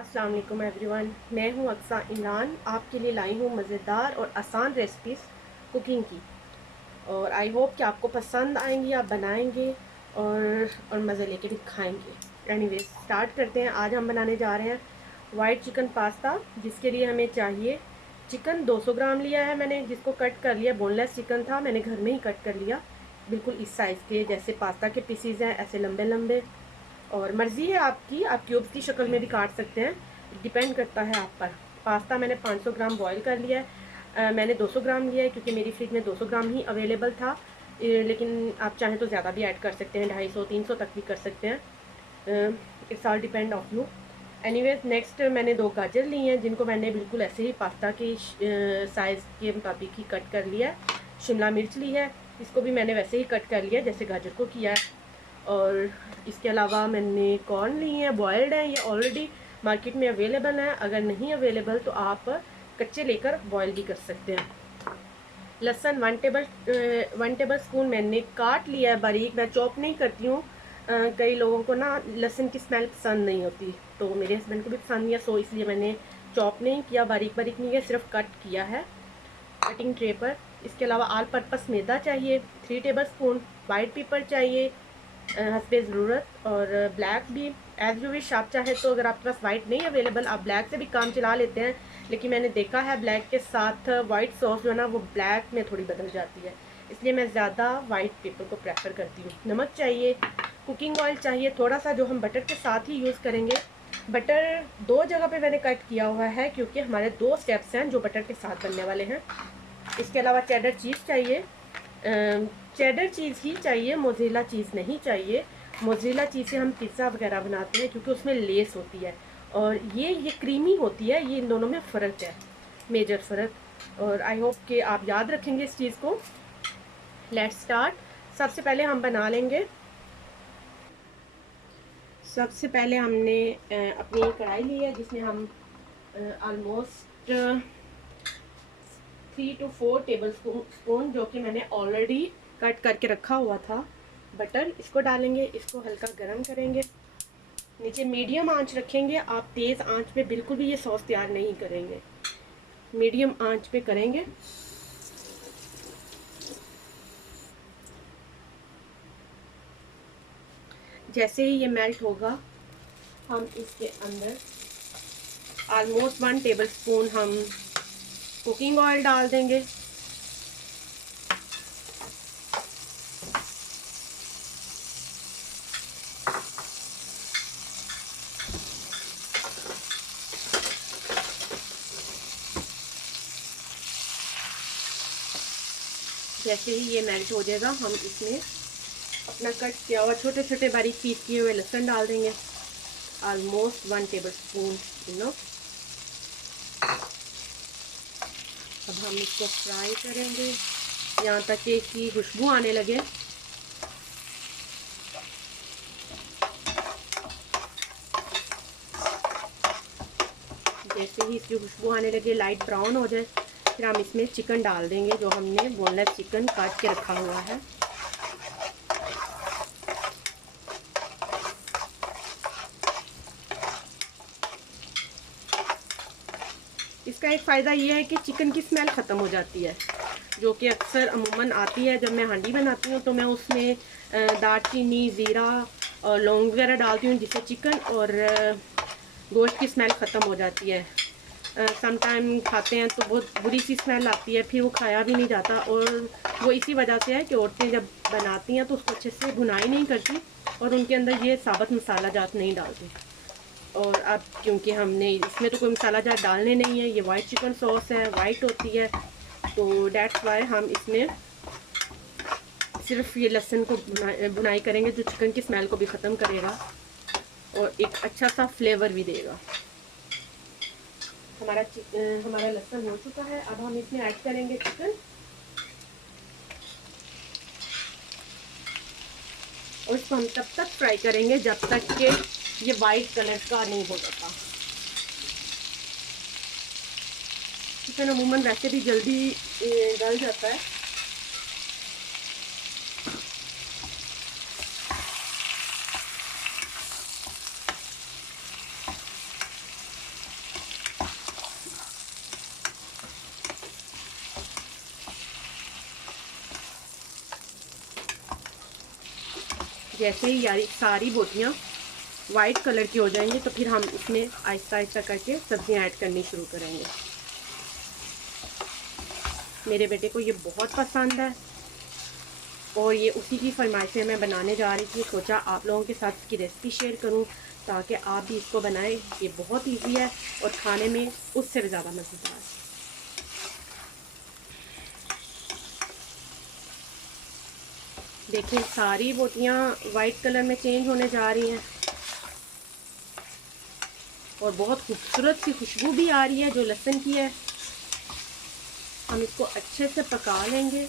अस्सलाम वालेकुम एवरीवन, मैं हूँ अक्सा इमरान। आपके लिए लाई हूँ मज़ेदार और आसान रेसिपीज़ कुकिंग की। और आई होप कि आपको पसंद आएंगी, आप बनाएंगे और मज़े लेके भी खाएंगे। एनीवेज स्टार्ट करते हैं। आज हम बनाने जा रहे हैं वाइट चिकन पास्ता, जिसके लिए हमें चाहिए चिकन 200 ग्राम लिया है मैंने, जिसको कट कर लिया। बोनलेस चिकन था, मैंने घर में ही कट कर लिया। बिल्कुल इस साइज़ के, जैसे पास्ता के पीसीज हैं ऐसे लंबे लंबे। और मर्ज़ी है आपकी, आप क्यूब्स की शक्ल में भी काट सकते हैं, डिपेंड करता है आप पर। पास्ता मैंने 500 ग्राम बॉईल कर लिया है। मैंने 200 ग्राम लिया है क्योंकि मेरी फ्रिज में 200 ग्राम ही अवेलेबल था। लेकिन आप चाहें तो ज़्यादा भी ऐड कर सकते हैं, 250-300 तक भी कर सकते हैं। It's all depend of you. Anyways next मैंने 2 गाजर ली हैं, जिनको मैंने बिल्कुल ऐसे ही पास्ता की साइज़ के मुताबिक ही कट कर लिया है। शिमला मिर्च ली है, इसको भी मैंने वैसे ही कट कर लिया जैसे गाजर को किया है। और इसके अलावा मैंने कॉर्न ली है, बॉयल्ड है, ये ऑलरेडी मार्केट में अवेलेबल है। अगर नहीं अवेलेबल तो आप कच्चे लेकर बॉयल भी कर सकते हैं। लहसुन 1 टेबल स्पून मैंने काट लिया है बारीक, मैं चॉप नहीं करती हूँ। कई लोगों को ना लहसुन की स्मेल पसंद नहीं होती, तो मेरे हस्बैंड को भी पसंद नहीं है, सो इसलिए मैंने चॉप नहीं किया, बारीक बारीक नहीं है, सिर्फ कट किया है कटिंग ट्रे पर। इसके अलावा ऑल पर्पस मैदा चाहिए 3 टेबल स्पून, वाइट पेपर चाहिए हस्बे ज़रूरत, और ब्लैक भी एज यू विश। आप चाहे तो अगर आपके पास वाइट नहीं अवेलेबल, आप ब्लैक से भी काम चला लेते हैं, लेकिन मैंने देखा है ब्लैक के साथ वाइट सॉस जो है ना वो ब्लैक में थोड़ी बदल जाती है, इसलिए मैं ज़्यादा वाइट पेपर को प्रेफर करती हूँ। नमक चाहिए, कुकिंग ऑयल चाहिए थोड़ा सा, जो हम बटर के साथ ही यूज़ करेंगे। बटर 2 जगह पे मैंने कट किया हुआ है क्योंकि हमारे 2 स्टेप्स हैं जो बटर के साथ बनने वाले हैं। इसके अलावा चेडर चीज़ चाहिए, चेडर चीज़ ही चाहिए, मोज़रेला चीज़ नहीं चाहिए। मोज़रेला चीज़ से हम पिज़्ज़ा वगैरह बनाते हैं क्योंकि उसमें लेस होती है, और ये क्रीमी होती है। ये इन दोनों में फ़र्क है, मेजर फ़र्क। और आई होप कि आप याद रखेंगे इस चीज़ को। Let's start. सबसे पहले हम बना लेंगे, सबसे पहले हमने अपनी कढ़ाई ली है जिसमें हम ऑलमोस्ट 3 to 4 टेबल स्पून, जो कि मैंने ऑलरेडी कट करके रखा हुआ था, बटर इसको डालेंगे। इसको हल्का गरम करेंगे, नीचे मीडियम आंच रखेंगे। आप तेज़ आंच पे बिल्कुल भी ये सॉस तैयार नहीं करेंगे, मीडियम आंच पे करेंगे। जैसे ही ये मेल्ट होगा, हम इसके अंदर ऑलमोस्ट 1 टेबल स्पून हम कुकिंग ऑयल डाल देंगे। जैसे ही ये मेल्ट हो जाएगा, हम इसमें अपना कट किया हुआ छोटे छोटे बारीक पीस किए हुए लहसुन डाल देंगे, ऑलमोस्ट 1 टेबल स्पून इनफ। अब हम इसको फ्राई करेंगे यहाँ तक कि इसकी खुशबू आने लगे। जैसे ही इसकी खुशबू आने लगे, लाइट ब्राउन हो जाए, फिर हम इसमें चिकन डाल देंगे, जो हमने बोनलेस चिकन काट के रखा हुआ है। इसका एक फ़ायदा ये है कि चिकन की स्मेल ख़त्म हो जाती है, जो कि अक्सर अमूमन आती है। जब मैं हांडी बनाती हूँ तो मैं उसमें दालचीनी, ज़ीरा और लौंग वगैरह डालती हूँ, जिससे चिकन और गोश्त की स्मेल ख़त्म हो जाती है। सम टाइम खाते हैं तो बहुत बुरी सी स्मेल आती है, फिर वो खाया भी नहीं जाता। और वो इसी वजह से है कि औरतें जब बनाती हैं तो उसको अच्छे से भुनाई नहीं करती और उनके अंदर ये साबुत मसाला जात नहीं डालती। और अब क्योंकि हमने इसमें तो कोई मसाला जात डालने नहीं है, ये वाइट चिकन सॉस है, वाइट होती है, तो डेट्स वाई हम इसमें सिर्फ ये लहसुन को बुनाई करेंगे, जो चिकन की स्मेल को भी ख़त्म करेगा और एक अच्छा सा फ्लेवर भी देगा। हमारा लहसुन हो चुका है। अब हम इसमें ऐड करेंगे चिकन, और इसको हम तब तक फ्राई करेंगे जब तक कि ये वाइट कलर का नहीं हो जाता। चिकन अमूमन वैसे भी जल्दी गल जाता है। जैसे ही यारी सारी बोटियाँ वाइट कलर की हो जाएंगी तो फिर हम इसमें आहिस्ता आहिस्ता करके सब्जियां ऐड करनी शुरू करेंगे। मेरे बेटे को ये बहुत पसंद है और ये उसी की फरमाइश में मैं बनाने जा रही थी। सोचा आप लोगों के साथ इसकी रेसिपी शेयर करूं ताकि आप भी इसको बनाएं। ये बहुत इजी है और खाने में उससे भी ज़्यादा मज़ेदार। देखिए सारी बोटियां वाइट कलर में चेंज होने जा रही हैं और बहुत खूबसूरत सी खुशबू भी आ रही है जो लहसुन की है। हम इसको अच्छे से पका लेंगे।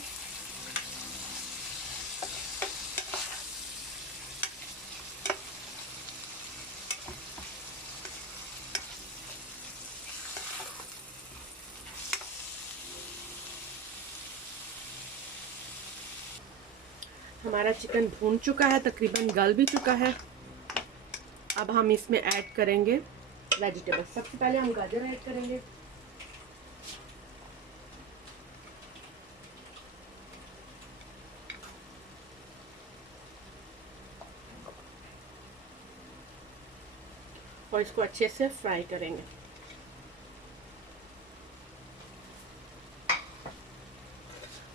हमारा चिकन भून चुका है, तकरीबन गल भी चुका है। अब हम इसमें ऐड करेंगे वेजिटेबल। सबसे पहले हम गाजर ऐड करेंगे। और इसको अच्छे से फ्राई करेंगे।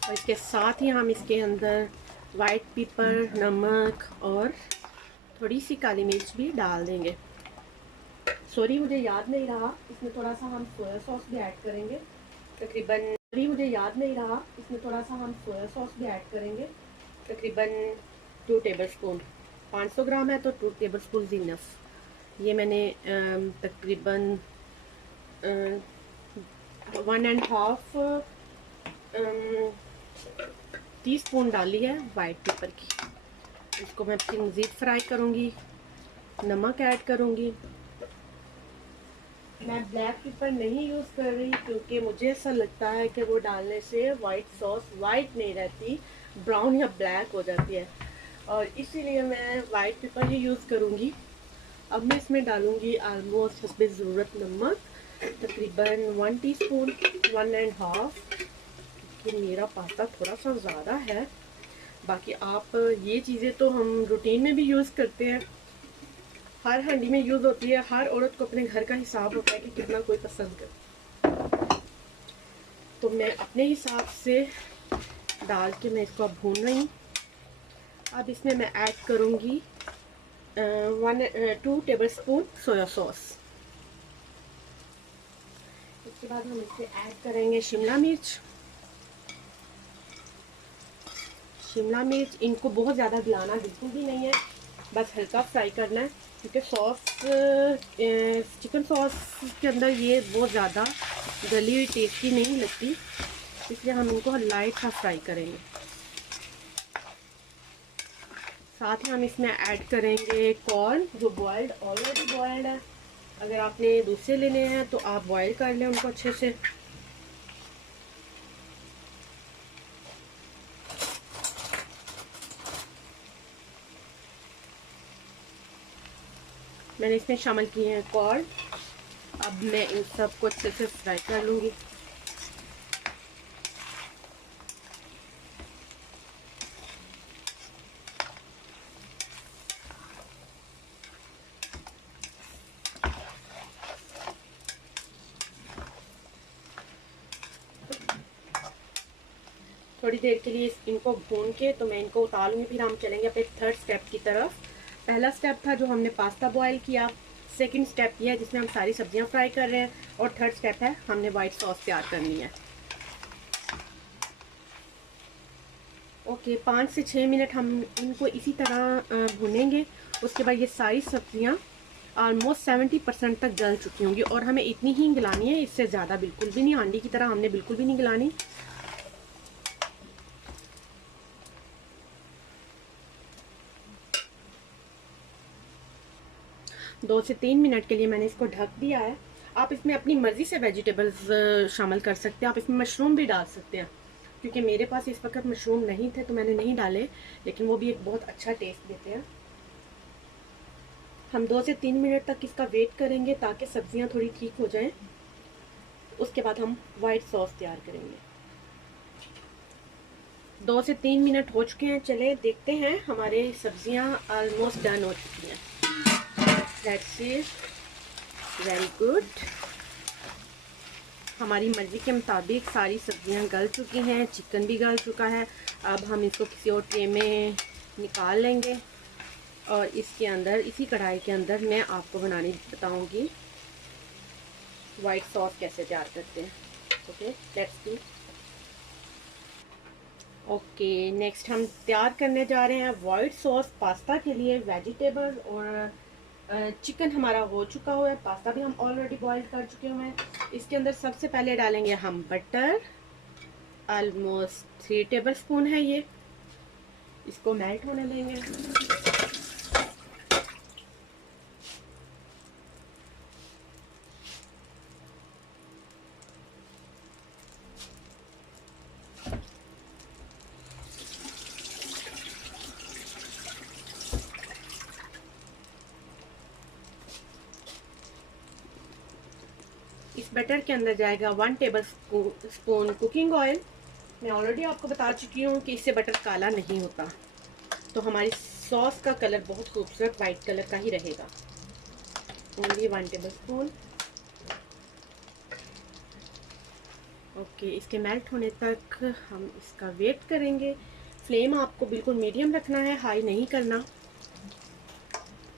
और इसके साथ ही हम इसके अंदर वाइट पेपर, नमक और थोड़ी सी काली मिर्च भी डाल देंगे। सॉरी मुझे याद नहीं रहा, इसमें थोड़ा सा हम सोया सॉस भी ऐड करेंगे। हम सोया सॉस भी ऐड करेंगे तकरीबन 2 टेबलस्पून। 500 ग्राम है तो 2 टेबलस्पून इनफ। ये मैंने तकरीबन 1.5 टीस्पून डाली है वाइट पेपर की। इसको मैं फिर मज़ीद फ्राई करूँगी। नमक ऐड करूँगी। मैं ब्लैक पेपर नहीं यूज़ कर रही क्योंकि मुझे ऐसा लगता है कि वो डालने से वाइट सॉस वाइट नहीं रहती, ब्राउन या ब्लैक हो जाती है, और इसीलिए मैं वाइट पेपर ही यूज़ करूँगी। अब मैं इसमें डालूँगी आलमोस्ट हस्बे ज़रूरत नमक, तकरीबन 1 टीस्पून, 1.5। कि मेरा पास्ता थोड़ा सा ज़्यादा है। बाकी आप ये चीज़ें तो हम रूटीन में भी यूज़ करते हैं, हर हांडी में यूज़ होती है। हर औरत को अपने घर का हिसाब होता है कि कितना कोई पसंद करे, तो मैं अपने हिसाब से डाल के मैं इसको अब भून रही हूँ। अब इसमें मैं ऐड करूँगी 2 टेबलस्पून सोया सॉस। इसके बाद हम इसमें ऐड करेंगे शिमला मिर्च। इनको बहुत ज़्यादा गलाना बिल्कुल भी नहीं है, बस हल्का फ्राई करना है क्योंकि सॉस चिकन सॉस के अंदर ये बहुत ज़्यादा गली हुई टेस्टी नहीं लगती, इसलिए हम इनको लाइट सा फ्राई करेंगे। साथ ही हम इसमें ऐड करेंगे कॉर्न जो ऑलरेडी बॉयल्ड है। अगर आपने दूसरे लेने हैं तो आप बॉयल कर लें उनको अच्छे से। मैंने इसमें शामिल किए हैं कॉर्न। अब मैं इन सब को अच्छे से फ्राई कर लूँगी। थोड़ी देर के लिए इनको भून के तो मैं इनको उतार लूँगी। फिर हम चलेंगे अपने थर्ड स्टेप की तरफ। पहला स्टेप था जो हमने पास्ता बॉयल किया। सेकंड स्टेप ये है जिसमें हम सारी सब्जियां फ्राई कर रहे हैं, और थर्ड स्टेप है हमने वाइट सॉस तैयार करनी है। ओके, 5 से 6 मिनट हम इनको इसी तरह भूनेंगे। उसके बाद ये सारी सब्जियां ऑलमोस्ट 70% तक गल चुकी होंगी, और हमें इतनी ही गलानी है, इससे ज़्यादा बिल्कुल भी नहीं। हांडी की तरह हमने बिल्कुल भी नहीं गलानी। 2 से 3 मिनट के लिए मैंने इसको ढक दिया है। आप इसमें अपनी मर्ज़ी से वेजिटेबल्स शामिल कर सकते हैं। आप इसमें मशरूम भी डाल सकते हैं, क्योंकि मेरे पास इस वक्त मशरूम नहीं थे तो मैंने नहीं डाले, लेकिन वो भी एक बहुत अच्छा टेस्ट देते हैं। हम 2 से 3 मिनट तक इसका वेट करेंगे ताकि सब्जियां थोड़ी ठीक हो जाएं। उसके बाद हम वाइट सॉस तैयार करेंगे। 2 से 3 मिनट हो चुके हैं। चले देखते हैं, हमारे सब्जियां ऑलमोस्ट डन हो चुकी हैं। Let's see, very good. हमारी मर्ज़ी के मुताबिक सारी सब्जियां गल चुकी हैं, चिकन भी गल चुका है। अब हम इसको किसी और ट्रे में निकाल लेंगे और इसके अंदर, इसी कढ़ाई के अंदर मैं आपको बनानी बताऊंगी वाइट सॉस कैसे तैयार करते हैं। Okay, let's do. Okay, next हम तैयार करने जा रहे हैं वाइट सॉस पास्ता के लिए। वेजिटेबल और चिकन हमारा हो चुका हुआ है, पास्ता भी हम ऑलरेडी बॉईल कर चुके हुए हैं। इसके अंदर सबसे पहले डालेंगे हम बटर, ऑलमोस्ट 3 टेबल स्पून है ये। इसको मेल्ट होने देंगे। इस बटर के अंदर जाएगा 1 टेबल स्पून कुकिंग ऑयल। मैं ऑलरेडी आपको बता चुकी हूँ कि इससे बटर काला नहीं होता, तो हमारी सॉस का कलर बहुत खूबसूरत वाइट कलर का ही रहेगा। Only 1 table spoon. ओके, इसके मेल्ट होने तक हम इसका वेट करेंगे। फ्लेम आपको बिल्कुल मीडियम रखना है, हाई नहीं करना।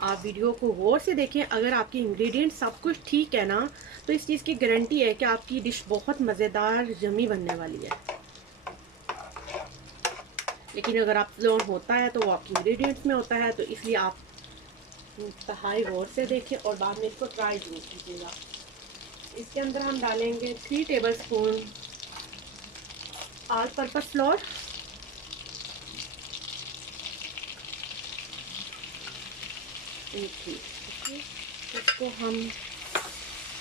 आप वीडियो को गौर से देखें। अगर आपके इंग्रेडिएंट सब कुछ ठीक है ना, तो इस चीज़ की गारंटी है कि आपकी डिश बहुत मज़ेदार यम्मी बनने वाली है। लेकिन अगर आप लोग होता है तो वो आपके इंग्रेडिएंट्स में होता है, तो इसलिए आप इंतहाई गौर से देखें और बाद में इसको ट्राई जरूर कीजिएगा। इसके अंदर हम डालेंगे 3 table spoon all purpose floor. इसको हम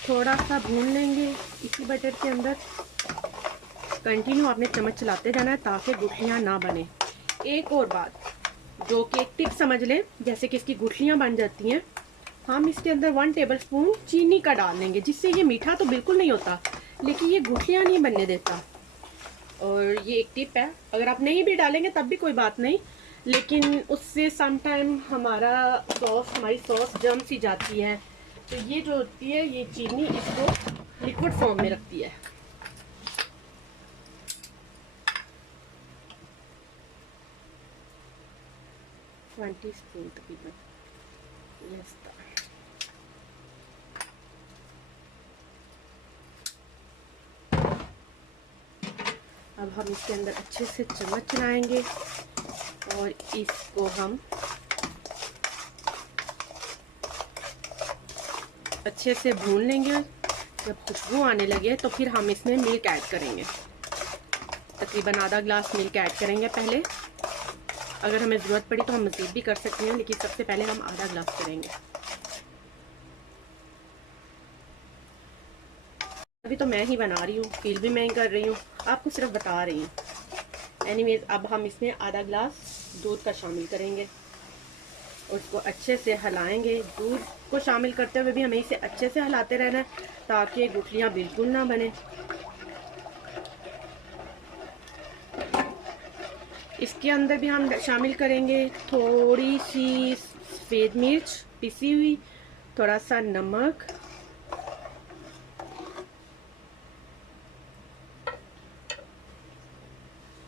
थोड़ा सा भून लेंगे इसी बटर के अंदर। कंटिन्यू आपने चम्मच चलाते रहना है ताकि गुठलियाँ ना बने। एक और बात, जो कि एक टिप समझ लें, जैसे कि इसकी गुठलियाँ बन जाती हैं, हम इसके अंदर 1 टेबल स्पून चीनी का डाल लेंगे, जिससे ये मीठा तो बिल्कुल नहीं होता, लेकिन ये गुठलियाँ नहीं बनने देता। और ये एक टिप है, अगर आप नहीं भी डालेंगे तब भी कोई बात नहीं, लेकिन उससे सम टाइम हमारी सॉस जम सी जाती है। तो ये जो होती है, ये चीनी इसको लिक्विड फॉर्म में रखती है। वन टीस्पून तकरीबन। यस, अब हम इसके अंदर अच्छे से चम्मच चलाएंगे और इसको हम अच्छे से भून लेंगे। जब खुशबू आने लगे तो फिर हम इसमें मिल्क ऐड करेंगे। तकरीबन आधा ग्लास मिल्क ऐड करेंगे पहले। अगर हमें ज़रूरत पड़ी तो हम मज़ीद भी कर सकते हैं, लेकिन सबसे पहले हम आधा ग्लास करेंगे। अभी तो मैं ही बना रही हूँ, फील भी मैं ही कर रही हूँ, आपको सिर्फ बता रही हूँ। एनीवेज, अब हम इसमें आधा ग्लास दूध का शामिल करेंगे और इसको अच्छे से हिलाएंगे। दूध को शामिल करते हुए भी हमें इसे अच्छे से हिलाते रहना है ताकि गुठलियाँ बिल्कुल ना बने। इसके अंदर भी हम शामिल करेंगे थोड़ी सी सफ़ेद मिर्च पिसी हुई, थोड़ा सा नमक,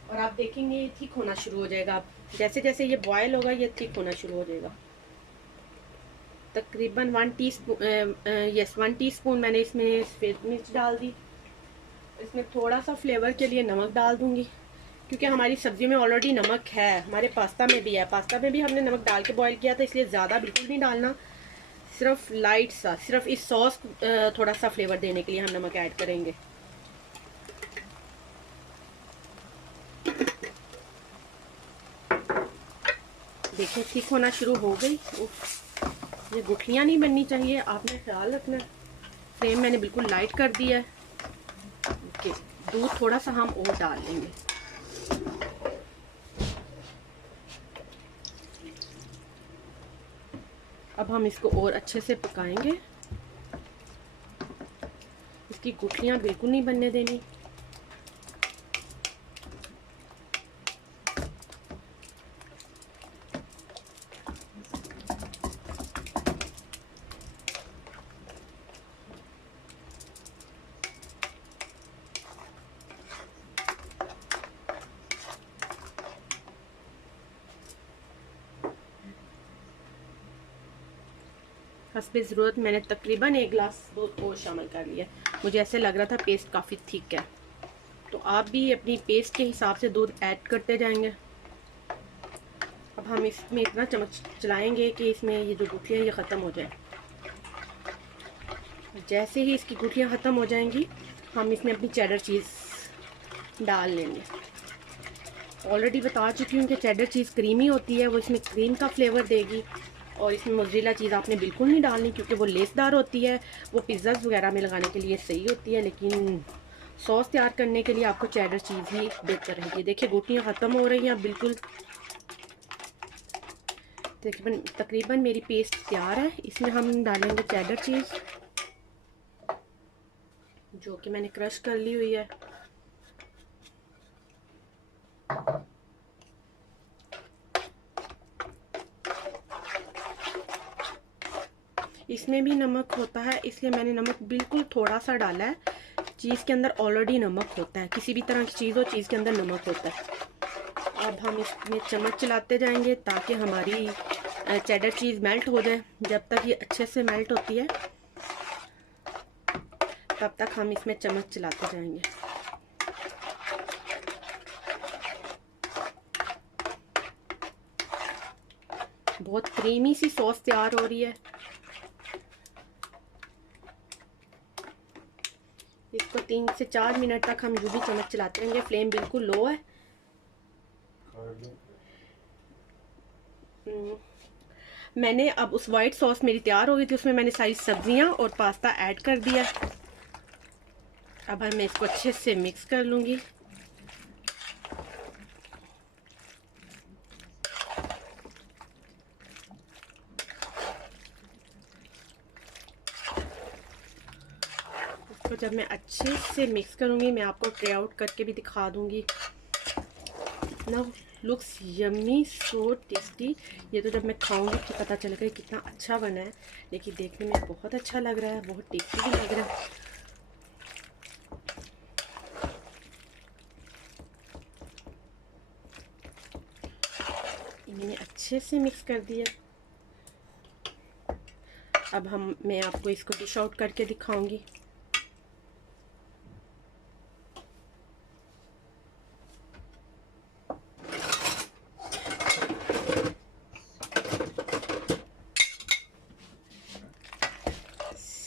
और आप देखेंगे ये थिक होना शुरू हो जाएगा। जैसे जैसे ये बॉयल होगा ये थिक होना शुरू हो जाएगा। तकरीबन 1 टीस्पून मैंने इसमें सफ़ेद मिर्च डाल दी। इसमें थोड़ा सा फ्लेवर के लिए नमक डाल दूंगी, क्योंकि हमारी सब्जी में ऑलरेडी नमक है, हमारे पास्ता में भी है। पास्ता में भी हमने नमक डाल के बॉईल किया था, इसलिए ज़्यादा बिल्कुल नहीं डालना, सिर्फ लाइट सा, सिर्फ इस सॉस थोड़ा सा फ्लेवर देने के लिए हम नमक ऐड करेंगे। देखिए ठीक होना शुरू हो गई। ये गुठलियाँ नहीं बननी चाहिए, आपने ख्याल रखना। फ्लेम मैंने बिल्कुल लाइट कर दिया है। ओके, दूध थोड़ा सा हम और डाल लेंगे। अब हम इसको और अच्छे से पकाएंगे। इसकी गुठलियाँ बिल्कुल नहीं बनने देनी। हस्बे ज़रूरत मैंने तकरीबन 1 गिलास दूध को शामिल कर लिया। मुझे ऐसे लग रहा था पेस्ट काफ़ी थिक है, तो आप भी अपनी पेस्ट के हिसाब से दूध ऐड करते जाएंगे। अब हम इसमें इतना चम्मच चलाएंगे कि इसमें ये जो गुठलियाँ ये ख़त्म हो जाए। जैसे ही इसकी गुठलियाँ ख़त्म हो जाएंगी हम इसमें अपनी चेडर चीज़ डाल लेंगे। ऑलरेडी बता चुकी हूँ कि चेडर चीज़ क्रीमी होती है, वो इसमें क्रीम का फ्लेवर देगी। और इसमें मोज़रेला चीज़ आपने बिल्कुल नहीं डालनी क्योंकि वो लेसदार होती है, वो पिज़्ज़ाज़ वगैरह में लगाने के लिए सही होती है, लेकिन सॉस तैयार करने के लिए आपको चेडर चीज़ ही बेहतर रहेगी। देखिए गुठलियाँ ख़त्म हो रही हैं बिल्कुल। तकरीबन मेरी पेस्ट तैयार है। इसमें हम डालेंगे चेडर चीज़ जो कि मैंने क्रश कर ली हुई है। इसमें भी नमक होता है, इसलिए मैंने नमक बिल्कुल थोड़ा सा डाला है। चीज़ के अंदर ऑलरेडी नमक होता है, किसी भी तरह की चीज़ हो चीज़ के अंदर नमक होता है। अब हम इसमें चम्मच चलाते जाएंगे ताकि हमारी चेडर चीज़ मेल्ट हो जाए। जब तक ये अच्छे से मेल्ट होती है तब तक हम इसमें चम्मच चलाते जाएंगे। बहुत क्रीमी सी सॉस तैयार हो रही है। इसको 3 से 4 मिनट तक हम यूं भी चम्मच चलाते रहेंगे। फ्लेम बिल्कुल लो है। मैंने अब उस वाइट सॉस मेरी तैयार हो गई थी, उसमें मैंने सारी सब्जियां और पास्ता ऐड कर दिया। अब मैं इसको अच्छे से मिक्स कर लूँगी। इसको जब मैं अच्छे से मिक्स करूँगी मैं आपको ट्रे आउट करके भी दिखा दूँगी। ना लुक्स यम्मी, सो टेस्टी। ये तो जब मैं खाऊंगी तो पता चलेगा कितना अच्छा बना है, लेकिन देखने में बहुत अच्छा लग रहा है, बहुत टेस्टी भी लग रहा है। मैंने अच्छे से मिक्स कर दिया। अब मैं आपको इसको डिश आउट करके दिखाऊंगी।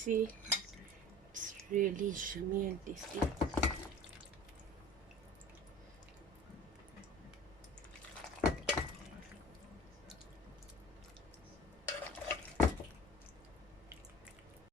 See, it's really yummy and tasty.